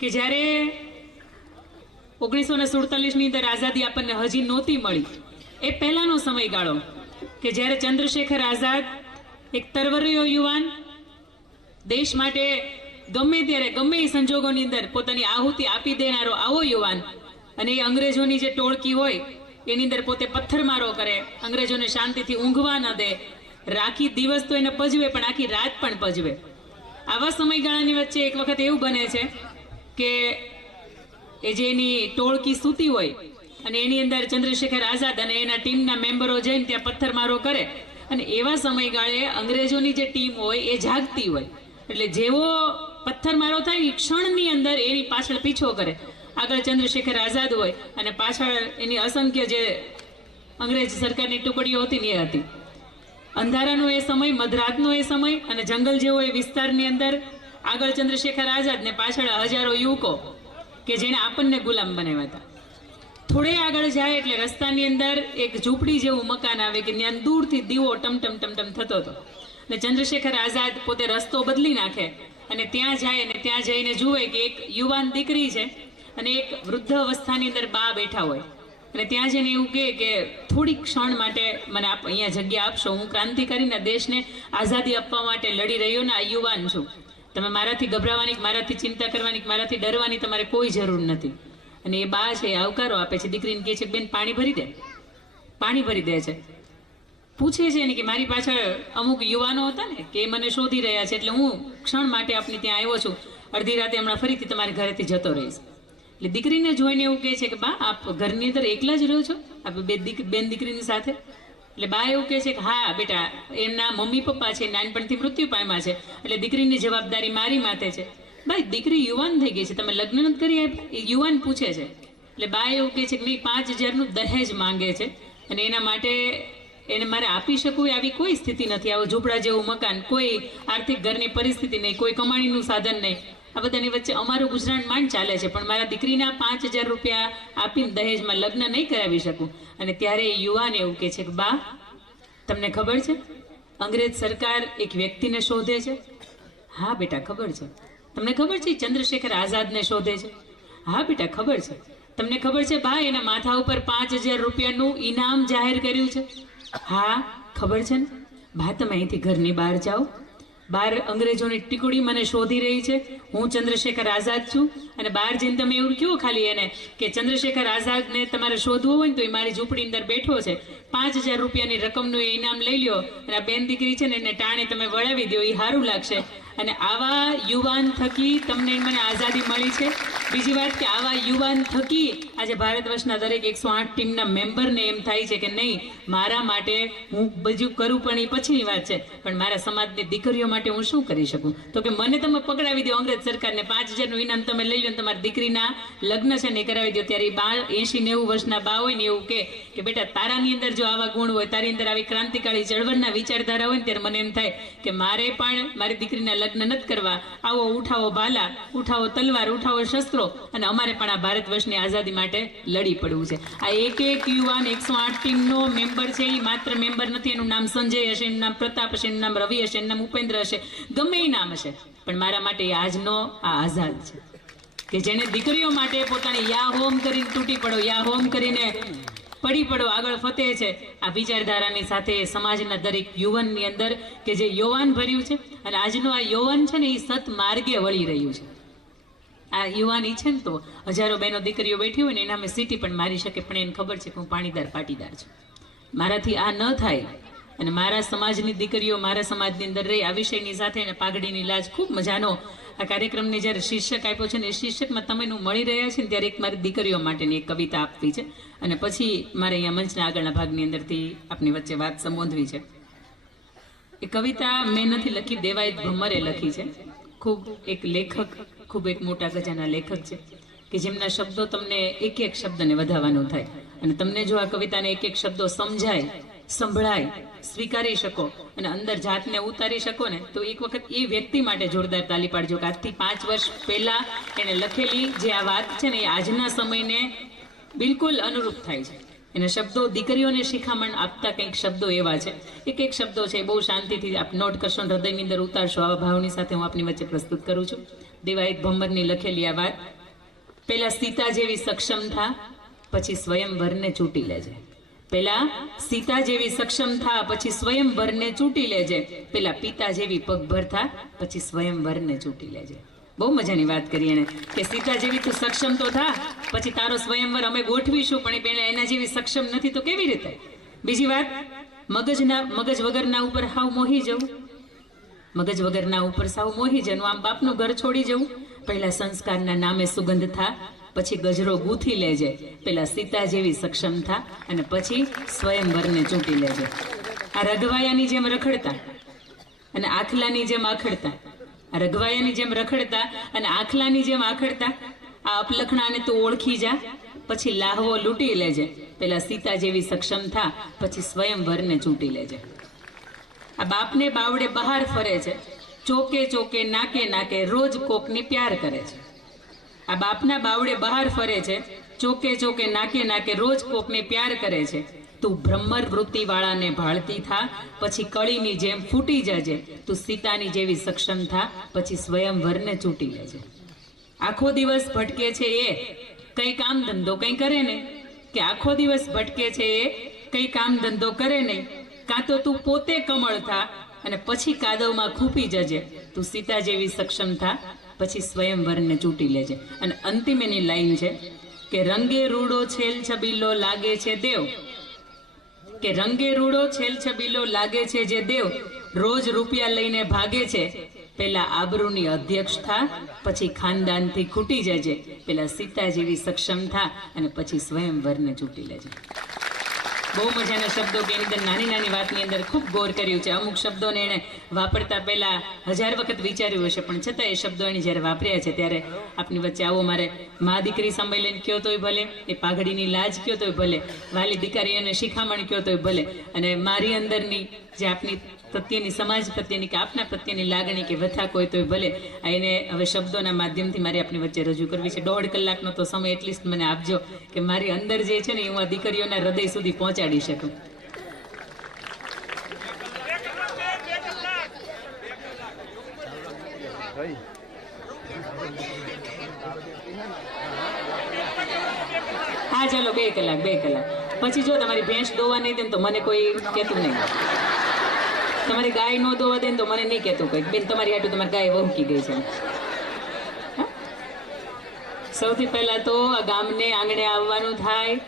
કે જ્યારે 1947ની અંદર આઝાદી આપણને હજી નહોતી મળી, એ પહેલાનો સમયગાળો કે જ્યારે ચંદ્રશેખર આઝાદ એક તરવરિયો યુવાન, દેશ માટે ગમે ત્યારે ગમે એ સંજોગોની અંદર પોતાની આહુતિ આપી દેનારો આવો યુવાન, અને એ અંગ્રેજોની જે ટોળકી હોય એની અંદર પોતે પથ્થરમારો કરે, અંગ્રેજોને શાંતિથી ઊંઘવા ન દે, રાખી દિવસ તો એને પજવે પણ આખી રાત પણ પજવે. આવા સમયગાળાની વચ્ચે એક વખત એવું બને છે કે એ જે એની ટોળકી સૂતી હોય અને એની અંદર ચંદ્રશેખર આઝાદ અને એના ટીમના મેમ્બરો જઈને ત્યાં પથ્થરમારો કરે, અને એવા સમયગાળે અંગ્રેજોની જે ટીમ હોય એ જાગતી હોય, એટલે જેવો પથ્થરમારો થાય એ ક્ષણની અંદર એની પાછળ પીછો કરે. આગળ ચંદ્રશેખર આઝાદ હોય અને પાછળ એની અસંખ્ય જે અંગ્રેજ સરકારની ટુકડીઓ હતી ને એ હતી. અંધારાનો એ સમય, મધરાતનો એ સમય, અને જંગલ જેવો એ વિસ્તારની અંદર આગળ ચંદ્રશેખર આઝાદ ને પાછળ હજારો યુવકો કે જેને આપણને ગુલામ બનાવ્યા હતા. થોડે આગળ જાય એટલે રસ્તાની અંદર એક ઝૂંપડી જેવું મકાન આવે કે ત્યાં દૂરથી દીવો ટમટમ ટમટમ થતો હતો, ને ચંદ્રશેખર આઝાદ પોતે રસ્તો બદલી નાખે અને ત્યાં જાય, અને ત્યાં જઈને જુએ કે એક યુવાન દીકરી છે અને એક વૃદ્ધ અવસ્થાની અંદર બા બેઠા હોય, અને ત્યાં જઈને એવું કહે કે થોડીક ક્ષણ માટે મને અહીંયા જગ્યા આપશો, હું ક્રાંતિકારીના દેશને આઝાદી આપવા માટે લડી રહ્યો ને આ યુવાન છું, તમે મારાથી ગભરાવાની, મારાથી ચિંતા કરવાની, મારાથી ડરવાની તમારે કોઈ જરૂર નથી. અને એ બા છે એ આવકારો આપે છે, દીકરીને કહે છે બેન પાણી ભરી દે. પાણી ભરી દે છે. પૂછે છે ને કે મારી પાછળ અમુક યુવાનો હતા ને કે એ મને શોધી રહ્યા છે, એટલે હું ક્ષણ માટે આપની ત્યાં આવ્યો છું, અડધી રાતે હમણાં ફરીથી તમારી ઘરેથી જતો રહીશ. એટલે દીકરીને જોઈને એવું કહે છે કે બા આપ ઘરની અંદર એકલા જ રહો છો, આપ બેન દીકરીની સાથે? એટલે બા એવું કહે છે કે હા બેટા, એમના મમ્મી પપ્પા છે, નાનપણથી મૃત્યુ પામ્યા છે, એટલે દીકરીની જવાબદારી મારી માથે છે. ભાઈ દીકરી યુવાન થઈ ગઈ છે, તમે લગ્ન નથી કરી આપ્યા? એ યુવાન પૂછે છે. એટલે બા એવું કહે છે કે નહીં, 5000નું દહેજ માંગે છે, અને એના માટે એને મારે આપી શકું આવી કોઈ સ્થિતિ નથી. આવું ઝૂંપડા જેવું મકાન, કોઈ આર્થિક ઘરની પરિસ્થિતિ નહીં, કોઈ કમાણીનું સાધન નહીં, આ બધાની વચ્ચે અમારું ગુજરાન માંડ ચાલે છે, પણ મારા દીકરીના 5000 રૂપિયા આપીને દહેજમાં લગ્ન નહીં કરાવી શકું. અને ત્યારે એ યુવાન એવું કહે છે કે બા તમને ખબર છે અંગ્રેજ સરકાર એક વ્યક્તિને શોધે છે? હા બેટા ખબર છે. તમને ખબર છે ચંદ્રશેખર આઝાદને શોધે છે? હા બેટા ખબર છે. તમને ખબર છે બા એના માથા ઉપર 5000 રૂપિયાનું ઇનામ જાહેર કર્યું છે? હા ખબર છે ને. બા તમે અહીંથી ઘરની બહાર જાઓ, બહાર અંગ્રેજોની ટીકડી મને શોધી રહી છે, હું ચંદ્રશેખર આઝાદ છું, અને બહાર જઈને તમે એવું કહો ખાલી એને કે ચંદ્રશેખર આઝાદને તમારે શોધવું હોય ને તો એ મારી ઝૂંપડી અંદર બેઠો છે, 5000 રૂપિયાની રકમનું એ ઇનામ લઈ લ્યો, અને આ બેન દીકરી છે ને એને ટાણે તમે વળાવી દો, એ સારું લાગશે. અને આવા યુવાન થકી તમને મને આઝાદી મળી છે. બીજી વાત કે આવા યુવાન થકી આજે ભારત વર્ષના દરેક 108 ટીમના મેમ્બરને એમ થાય છે કે નહીં, મારા માટે હું બધું કરું પણ એ પછીની વાત છે, પણ મારા સમાજની દીકરીઓ માટે હું શું કરી શકું? તો કે મને તમે પકડાવી દો અંગ્રેજ સરકારને, 5000નું ઇનામ તમે લઈ લો, તમારી દીકરીના લગ્ન છે ને કરાવી દો. ત્યારે 80-90 વર્ષના બા હોય ને એવું કે બેટા તારાની અંદર જો આવા ગુણ હોય, તારી અંદર આવી ક્રાંતિકારી ચળવળના વિચારધારા હોય ને, ત્યારે મને એમ થાય કે મારે પણ મારી દીકરીના લગ્ન નથી કરવા, આવો ઉઠાવો ભાલા, ઉઠાવો તલવાર, ઉઠાવો શસ્ત્રો, અને અમારે પણ આ ભારત વર્ષની આઝાદી માટે લડી પડવું છે. આ એક યુવાન 108 ટીમનો મેમ્બર છે, એ માત્ર મેમ્બર નથી, એનું નામ સંજય હશે, એનું નામ પ્રતાપ હશે, એનું નામ રવિ હશે, એનું નામ ઉપેન્દ્ર હશે, ગમે એ નામ હશે, પણ મારા માટે આજનો આ આઝાદ છે કે જેને દીકરીઓ માટે પોતાની યા હોમ કરીને તૂટી પડો, યા હોમ કરીને પડી પડો, આગળ ફતે છે. આ વિચારધારાની સાથે સમાજના દરેક યુવાનની અંદર કે જે યૌવન ભર્યું છે, અને આજનો આ યૌવન છે ને એ સત માર્ગે વળી રહ્યું છે. આ યુવાન ઈચ્છે ને તો હજારો બહેનો દીકરીઓ બેઠી હોય ને એના અમે સીટી પણ મારી શકે, પણ એને ખબર છે કે હું પાણીદાર પાટીદાર છું, મારાથી આ ન થાય. અને મારા સમાજની દીકરીઓ મારા સમાજની અંદર રહી, આ વિષયની સાથે એને પાઘડીની લાજ. ખૂબ મજાનો આ કાર્યક્રમને જ્યારે શીર્ષક આપ્યો છે ને એ શીર્ષકમાં તમે મળી રહ્યા છે ને ત્યારે એક મારી દીકરીઓ માટેની એક કવિતા આપવી છે, અને પછી મારે અહીંયા મંચના આગળના ભાગની અંદરથી આપની વચ્ચે વાત સંબોધવી છે. એ કવિતા મેં નથી લખી, દેવાયત ભમરે લખી છે. ખૂબ એક લેખક, ખૂબ એક મોટા ગજાના લેખક છે કે જેમના શબ્દો તમને એક એક શબ્દને વધારવાનું થાય, અને તમને જો આ કવિતાને એક એક શબ્દો સમજાય, સંભળાય, સ્વીકારી શકો અને અંદર જાતને ઉતારી શકો ને, તો એક વખત એ વ્યક્તિ માટે જોરદાર તાલી પાડજો કે આજથી 5 વર્ષ પહેલા એને લખેલી જે આ વાત છે ને એ આજના સમયને બિલકુલ અનુરૂપ થાય છે. એના શબ્દો દીકરીઓને શિખામણ આપતા કંઈક શબ્દો એવા છે. એક શબ્દો છે, બહુ શાંતિથી આપ નોટ કરશો, હૃદયની અંદર ઉતારશો. આવા ભાવની સાથે હું આપની વચ્ચે પ્રસ્તુત કરું છું. દેવાયત ભમ્મરની લખેલી આ વાત. પેલા સીતા જેવી સક્ષમ થા, પછી સ્વયંવરને ચૂંટી લેજે. પેલા સીતા જેવી સક્ષમ થા, પછી સ્વયંવરને ચૂંટી લેજે. પેલા પિતા જેવી પગભર થા, પછી સ્વયંવરને ચૂંટી લેજે. બહુ મજાની વાત કરી એને કે સીતા જેવી તું સક્ષમ તો થા, પછી તારો સ્વયંવર અમે ગોઠવીશું, પણ પેલા એના જેવી સક્ષમ નથી તો કેવી રીતે? બીજી વાત, મગજ વગરના ઉપર હાવ મોહી જવું. મગજ વગરના ઉપર સાવ મોહી જવું, આમ બાપનું ઘર છોડી જવું. પહેલા સંસ્કારના નામે સુગંધ થા, પછી ગજરો ગૂંથી લેજે. પેલા સીતા જેવી સક્ષમ થા, અને પછી સ્વયંવરને ચૂંટી લેજે. આ રઘવાયાની જેમ રખડતા અને આખલાની જેમ આખડતા, આ રઘવાયાની જેમ રખડતા અને આખલાની જેમ આખડતા, આ અપલખણાને તું ઓળખી જા, પછી લાહવો લૂંટી લેજે. પેલા સીતા જેવી સક્ષમ થા, પછી સ્વયંવરને ચૂંટી લેજે. આ બાપને બાવડે બહાર ફરે છે, ચોકે ચોકે નાકે નાકે રોજ કોકની પ્યાર કરે છે. આ બાપના બાવડે બહાર ફરે છે, ચોકે ચોકે નાકે નાકે રોજ કોકને પ્યાર કરે છે. તું બ્રહ્મર વૃત્તિ વાળાને ભાળતી થા, પછી કળીની જેમ ફૂટી જજે. તું સીતાની જેવી સક્ષમ થા, પછી સ્વયંવરને ચૂંટી લેજે. આખો દિવસ ભટકે છે એ કઈ કામ ધંધો કઈ કરે નહીં, કે આખો દિવસ ભટકે છે એ કઈ કામ ધંધો કરે નહીં. કાં તો તું પોતે કમળ થા અને પછી કાદવમાં ખૂપી જજે. તું સીતા જેવી સક્ષમ થા, પછી સ્વયંવરને ચૂંટી લેજે. અને અંતિમ એની લાઈન છે કે રંગે રૂડો છેલ છબીલો લાગે છે દેવ, કે રંગે રૂડો છેલ છબીલો લાગે છે જે દેવ, રોજ રૂપિયા લઈને ભાગે છે. પેલા આબરૂની અધ્યક્ષ થા, પછી ખાનદાનથી ખૂટી જજે. પેલા સીતા જેવી સક્ષમ થા, અને પછી સ્વયંવરને ચૂંટી લેજે. બહુ મજાના શબ્દો કે એની અંદર નાની નાની વાતની અંદર ખૂબ ગૌર કર્યું છે. અમુક શબ્દોને એણે વાપરતા પહેલા 1000 વખત વિચાર્યું હશે, પણ છતાં એ શબ્દો એણે જ્યારે વાપર્યા છે ત્યારે આપની વચ્ચે આવો મારે મા દીકરી સંમેલન કયો તોય ભલે, એ પાઘડીની લાજ કયો તોય ભલે, વાલી દીકરીઓને શિખામણ કયો તોય ભલે, અને મારી અંદરની જે આપની પ્રત્યેની સમાજ પ્રત્યેની કે આપના પ્રત્યેની લાગણી કે વ્યથા કોઈ તોય ભલે, એને હવે શબ્દોના માધ્યમથી મારે આપની વચ્ચે રજૂ કરવી છે. 1.5 કલાકનો તો સમય એટલીસ્ટ મને આપજો કે મારી અંદર જે છે ને હું આ દીકરીઓના હૃદય સુધી પહોંચાડી શકું. હા ચાલો 2 કલાક પછી જો તમારી ભેંસ દોવા નહીં દે તો મને કોઈ કહેતું નહીં, તમારી ગાય નો દોવા દે તો મને નહીં કહેતું કોઈ બેન તમારી હાટું તમારી ગાય વહુકી ગઈ છે. સૌથી પહેલા તો આ ગામને આંગણે આવવાનું થાય,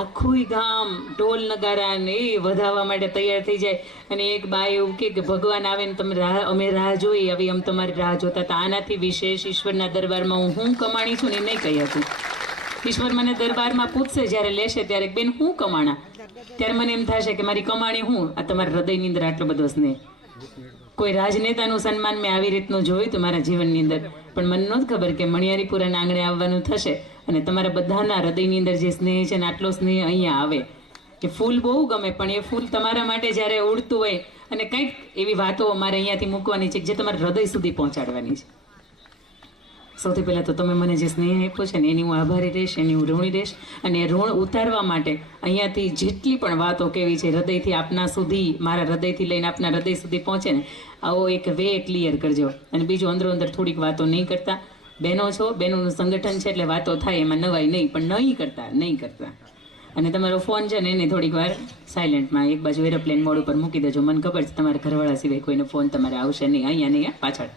આખું ગામ ઢોલ નગારા ને વધાવવા માટે તૈયાર થઈ જાય, અને એક બા એવું કે ભગવાન આવે ને તમે અમે રાહ જોઈ, હવે અમે તમારી રાહ જોતા હતા. આનાથી વિશેષ ઈશ્વરના દરબારમાં હું કમાણી છું ને નહીં કહી હતું. ઈશ્વર મને દરબારમાં પૂછશે જ્યારે લેશે ત્યારે બેન હું કમાણા, ત્યારે મને એમ થશે કે મારી કમાણી હું આ તમારા હૃદયની અંદર આટલો બધો સ્નેહ. કોઈ રાજનેતાનું સન્માન મેં આવી રીતનું જોયું હતું મારા જીવનની અંદર, પણ મને નહોતી ખબર કે મણિયારીપુરાના આંગણે આવવાનું થશે અને તમારા બધાના હૃદયની અંદર જે સ્નેહ છે ને આટલો સ્નેહ અહીંયા આવે. કે ફૂલ બહુ ગમે, પણ એ ફૂલ તમારા માટે જ્યારે ઉડતું હોય અને કંઈક એવી વાતો મારે અહીંયાથી મૂકવાની છે જે તમારા હૃદય સુધી પહોંચાડવાની છે. સૌથી પહેલાં તો તમે મને જે સ્નેહ આપ્યો છે ને એની હું આભારી રહીશ, એની હું ઋણી રહીશ, અને એ ઋણ ઉતારવા માટે અહીંયાથી જેટલી પણ વાતો કેવી છે હૃદયથી આપના સુધી, મારા હૃદયથી લઈને આપના હૃદય સુધી પહોંચે ને આવો એક વે ક્લિયર કરજો. અને બીજું અંદરો અંદર થોડીક વાતો નહીં કરતા. બહેનો છો, બહેનોનું સંગઠન છે એટલે વાતો થાય, એમાં નવાઈ નહીં, પણ નહીં કરતા. અને તમારો ફોન છે ને એને થોડીક વાર સાયલેન્ટમાં એક બાજુ એરોપ્લેન મોડ ઉપર મૂકી દેજો. મને ખબર છે તમારા ઘરવાળા સિવાય કોઈને ફોન તમારે આવશે નહીં, અહીંયા નહીં, પાછળ.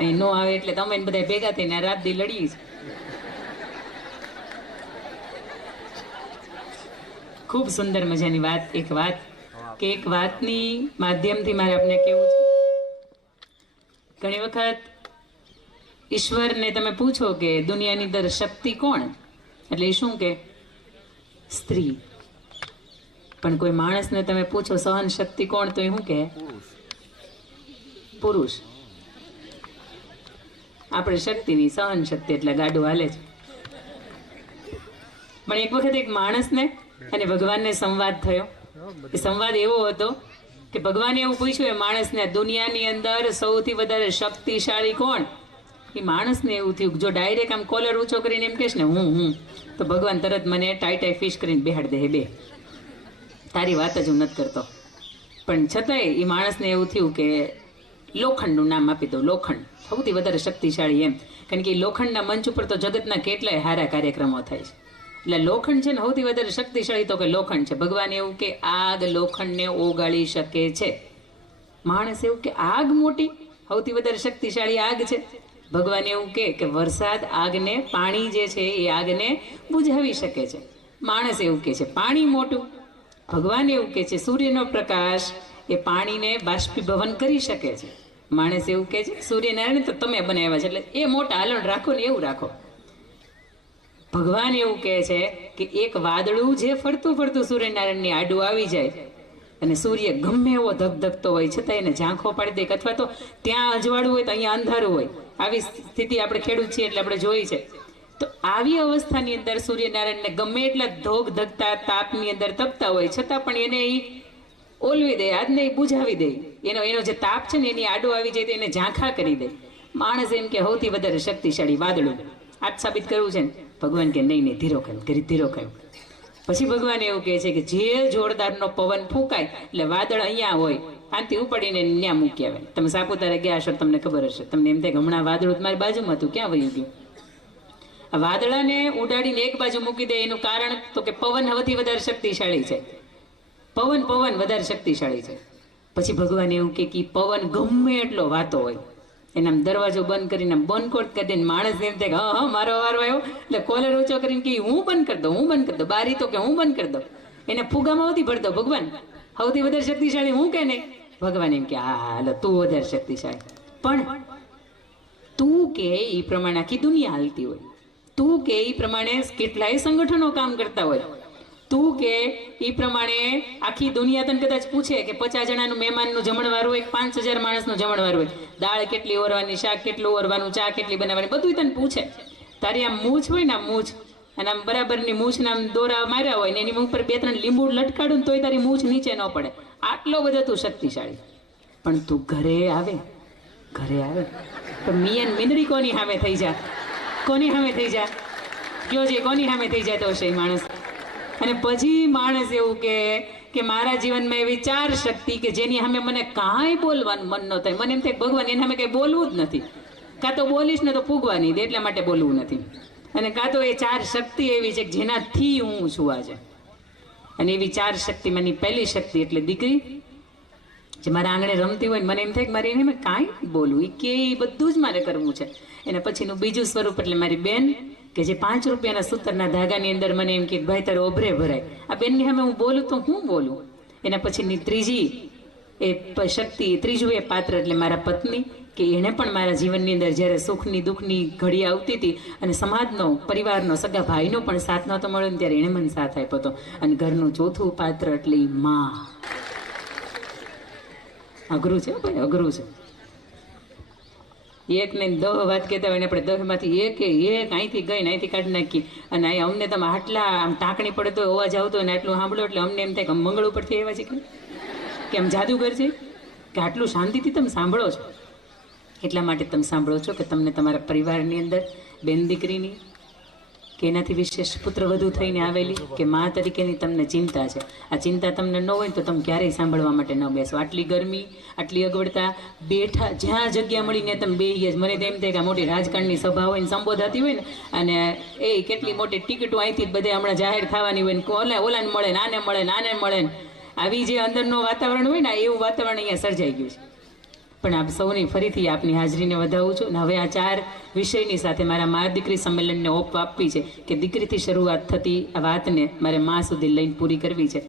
અહીં નો આવે એટલે તમે બધા ભેગા થઈને રાત દી લડીએ છીએ. ખૂબ સુંદર મજાની વાત, એક વાતની માધ્યમથી મારે આપને કેવું છે. ઘણી વખત ઈશ્વરને તમે પૂછો કે દુનિયાની અંદર શક્તિ કોણ, એટલે એ શું કે સ્ત્રી. પણ કોઈ માણસને તમે પૂછો સહન શક્તિ કોણ, તો એ શું કે પુરુષ. આપણે શક્તિની સહન શક્તિ એટલે ગાડું હાલે છે. પણ એક વખત એક માણસને અને ભગવાનને સંવાદ થયો. એ સંવાદ એવો હતો કે ભગવાને એવું પૂછ્યું એ માણસને, દુનિયાની અંદર સૌથી વધારે શક્તિશાળી કોણ? એ માણસને એવું થયું કે જો ડાયરેક્ટ આમ કોલર ઊંચો કરીને એમ કહેશ ને હું તો ભગવાન તરત મને ટાઈ ફિશ કરીને બેહાડ દે બે તારી વાત જ હું નથી કરતો. પણ છતાંય એ માણસને એવું થયું કે લોખંડનું નામ આપી દો, લોખંડ સૌથી વધારે શક્તિશાળી એમ, કારણ કે લોખંડના મંચ ઉપર તો જગતના કેટલાય સારા કાર્યક્રમો થાય છે. એટલે લોખંડ છે ને સૌથી વધારે શક્તિશાળી તો કે લોખંડ છે. ભગવાન એવું કે આગ લોખંડને ઓગાળી શકે છે. માણસ એવું કે આગ મોટી સૌથી વધારે શક્તિશાળી આગ છે. ભગવાન એવું કે વરસાદ આગને, પાણી જે છે એ આગને બુઝાવી શકે છે. માણસ એવું કે છે પાણી મોટું. ભગવાન એવું કે છે સૂર્યનો પ્રકાશ એ પાણીને બાષ્પીભવન કરી શકે છે. માણસ એવું કે છે સૂર્યનારાયણ તો તમે બનાવ્યા છે એટલે એ મોટા હાલણ રાખો ને એવું રાખો. ભગવાન એવું કહે છે કે એક વાદળું જે ફરતું સૂર્યનારાયણની આડું આવી જાય અને સૂર્ય ગમે એવો ધગધગતો હોય છતાં એને ઝાંખો પાડી દે, અથવા તો ત્યાં અજવાળું હોય તો અહીંયા અંધારું હોય. આવી સ્થિતિ આપણે ખેડૂત છીએ એટલે આપણે જોઈ છે. તો આવી અવસ્થાની અંદર સૂર્યનારાયણને ગમે એટલા ધોગ ધગતા તાપની અંદર તપતા હોય છતાં પણ એને એ ઓલવી દે, આજને એ બુઝાવી દે. એનો જે તાપ છે ને એની આડો આવી જાય તો એને ઝાંખા કરી દે. માણસ એમ કે સૌથી વધારે શક્તિશાળી વાદળું. આજ સાબિત કરવું છે ને? ભગવાન કે નહીં ધીરો કહ્યું. પછી ભગવાન એવું કહે છે કે જે જોરદારનો પવન ફૂંકાય એટલે વાદળ અહીંયા હોય આનથી ઉપાડીને ત્યાં મૂકી આવે. તમે સાપુતારા ગયા હશો તમને ખબર હશે, તમને એમ થાય કે હમણાં વાદળું તમારી બાજુમાં હતું, ક્યાં વયું ગયું? આ વાદળાને ઉડાડીને એક બાજુ મૂકી દે એનું કારણ તો કે પવન સૌથી વધારે શક્તિશાળી છે. પવન વધારે શક્તિશાળી છે. પછી ભગવાન એવું કે પવન ગમે એટલો વાતો હોય એના દરવાજો બંધ કરીને બંધ કોટ કરી દે. માણસ એમ થાય કે હા મારો વારો આવ્યો એટલે કોલર ઊંચો કરીને કે હું બંધ કરી દઉં, બારી તો કે હું બંધ કરી દઉં, એને ફુગામાં નથી ભરતો. ભગવાન સૌથી વધારે શક્તિશાળી હું કે નહીં? ભગવાન એમ કે હા હાલો તું વધારે શક્તિશાળી. પણ તું કે એ પ્રમાણે આખી દુનિયા હાલતી હોય, તું કે એ પ્રમાણે કેટલાય સંગઠનો કામ કરતા હોય, તું કે એ પ્રમાણે આખી દુનિયા તને કદાચ પૂછે કે 50 જણાનું મહેમાનનું જમણવાર હોય, 5000 માણસનું જમણવાર હોય, દાળ કેટલી ઓરવાની, શાક કેટલું ઓરવાનું, ચા કેટલી બનાવવાની, બધું તને પૂછે. તારી આમ મૂછ હોય ને, આમ મૂછ અને આમ બરાબરની મૂછના આમ દોરા માર્યા હોય ને એની ઉપર 2-3 લીંબુ લટકાડું તોય તારી મૂછ નીચે ન પડે. આટલો બધો તું શક્તિશાળી. પણ તું ઘરે આવે તો મિયન મીંદડી કોની સામે થઈ જા? કોની સામે થઈ જા? કયો છે કોની સામે થઈ જાય તો હશે માણસ? અને પછી માણસ એવું કે મારા જીવનમાં એવી 4 શક્તિ કે જેની સામે મને કાંઈ બોલવાનું મન ન થાય. મને એમ થાય ભગવાન એના સામે કંઈ બોલવું જ નથી. કાં તો બોલીશ ને તો ફૂગવા નહીં દે એટલા માટે બોલવું નથી, અને કાં તો એ 4 શક્તિ એવી છે કે જેનાથી હું છું આજે. અને એવી 4 શક્તિમાંની પહેલી શક્તિ એટલે દીકરી જે મારા આંગણે રમતી હોય ને મને એમ થાય કે મારે એને કાંઈ બોલવું, એ કે બધું જ મારે કરવું છે. એના પછીનું બીજું સ્વરૂપ એટલે મારી બેન કે જે 5 રૂપિયાના સૂતરના ધાગાની અંદર મને એમ કે ભાઈ તારે ઓભરે ભરાય. આ બેનની સામે હું બોલું તો હું બોલું. એના પછીની ત્રીજી એ શક્તિ, ત્રીજું એ પાત્ર એટલે મારા પત્ની કે એણે પણ મારા જીવનની અંદર જ્યારે સુખની દુઃખની ઘડી આવતી હતી અને સમાજનો, પરિવારનો, સગા ભાઈનો પણ સાથ નહોતો મળ્યો ને ત્યારે એણે મને સાથ આપ્યો હતો. અને ઘરનું ચોથું પાત્ર એટલે માં. અઘરું છે ભાઈ, અઘરું છે. એક ને 10 વાત કહેતા હોય ને આપણે 10 માંથી એક અહીંથી ગઈ ને અહીંથી કાઢી નાખી. અને અહીં અમને તમે આટલા આમ ટાંકણી પડે તો અવાજ આવતો હોય ને આટલું સાંભળો એટલે અમને એમ થાય કે મંગળ ઉપરથી એવા છે કે આમ જાદુગર છે કે આટલું શાંતિથી તમે સાંભળો છો. એટલા માટે તમે સાંભળો છો કે તમને તમારા પરિવારની અંદર બેન દીકરીની કે એનાથી વિશેષ પુત્ર વધુ થઈને આવેલી કે મા તરીકેની તમને ચિંતા છે. આ ચિંતા તમને ન હોય તો તમે ક્યારેય સાંભળવા માટે ન બેસો. આટલી ગરમી, આટલી અગવડતા, બેઠા જ્યાં જગ્યા મળીને તમે બેહીએ જ. મને તો એમ થાય કે મોટી રાજકારણની સભા હોય ને સંબોધાતી હોય ને અને એ કેટલી મોટી ટિકિટો અહીંથી જ બધે હમણાં જાહેર થવાની હોય ને ઓલાને મળે ને આને મળે ને આને મળે ને આવી જે અંદરનું વાતાવરણ હોય ને એવું વાતાવરણ અહીંયા સર્જાઈ ગયું છે. પણ આપ સૌની ફરીથી આપની હાજરીને વધાવું છું. અને હવે આ 4 વિષયની સાથે મારા મા દીકરી સંમેલનને ઓપ આપવી છે કે દીકરીથી શરૂઆત થતી આ વાતને મારે મા સુધી લઈને પૂરી કરવી છે.